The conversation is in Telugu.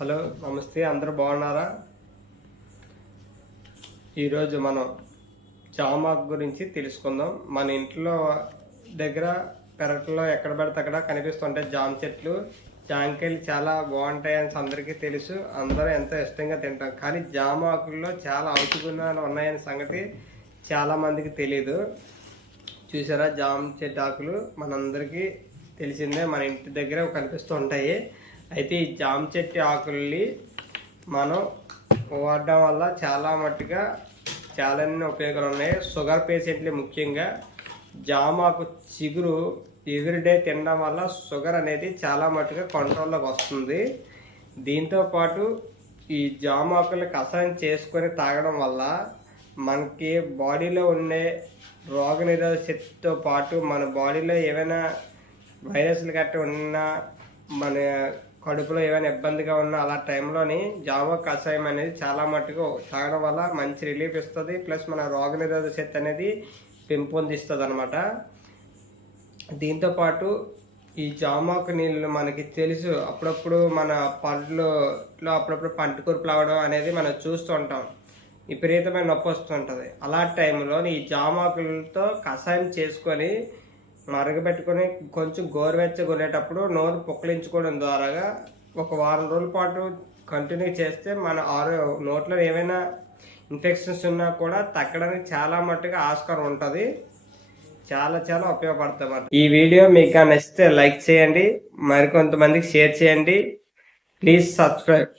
హలో నమస్తే అందరూ బాగున్నారా? ఈరోజు మనం జామాకు గురించి తెలుసుకుందాం. మన ఇంట్లో దగ్గర పెరట్లో ఎక్కడ పడితే అక్కడ కనిపిస్తుంటాయి జామ చెట్లు జామకాయలు చాలా బాగుంటాయి అని అందరికీ తెలుసు. అందరూ ఎంతో ఇష్టంగా తింటాం. కానీ జామ ఆకుల్లో చాలా ఔషధ గుణాలు ఉన్నాయనే సంగతి చాలా మందికి తెలియదు చూసారా? జామ చెట్టు ఆకులు మనందరికీ తెలిసిందే. మన ఇంటి దగ్గర కనిపిస్తూ ఉంటాయి. అయితే ఈ జామ చెట్టు ఆకుల్ని మనం వాడడం వల్ల చాలా మట్టుగా చాలా ఉపయోగాలు ఉన్నాయి. షుగర్ పేషెంట్లు ముఖ్యంగా జామాకు చిగురు ఎవ్రీడే తినడం వల్ల షుగర్ అనేది చాలా మట్టుగా కంట్రోల్లోకి వస్తుంది. దీంతో పాటు ఈ జామాకులు కషాయం చేసుకొని తాగడం వల్ల మనకి బాడీలో ఉండే రోగనిరోధక శక్తితో పాటు మన బాడీలో ఏమైనా వైరస్లు గట్రా ఉన్నా మన కడుపులో ఏమైనా ఇబ్బందిగా ఉన్నా అలా టైంలోని జామ కషాయం అనేది చాలా మట్టుకు తాగడం వల్ల మంచి రిలీఫ్ ఇస్తుంది. ప్లస్ మన రోగనిరోధక శక్తి అనేది పెంపొందిస్తుంది అనమాట దీంతో పాటు ఈ జామాకు నీళ్ళు మనకి తెలుసు. అప్పుడప్పుడు మన పండ్లలో అప్పుడప్పుడు పంట కురుపులు అవడం అనేది మనం చూస్తూ ఉంటాం. విపరీతమైన నొప్పి వస్తుంటుంది అలాంటి టైంలో ఈ జామాకులతో కషాయం చేసుకొని మరగబెట్టుకొని కొంచెం గోరువెచ్చగా ఉండేటప్పుడు నోరు పుక్కలించుకోవడం ద్వారాగా ఒక వారం రోజుల పాటు కంటిన్యూ చేస్తే మన ఆరో నోట్లో ఏమైనా ఇన్ఫెక్షన్స్ ఉన్నా కూడా తగ్గడానికి చాలా మట్టుగా ఆస్కారం ఉంటుంది. చాలా చాలా ఉపయోగపడతాం ఈ వీడియో మీకు నచ్చితే లైక్ చేయండి. మరికొంతమందికి షేర్ చేయండి. Please subscribe.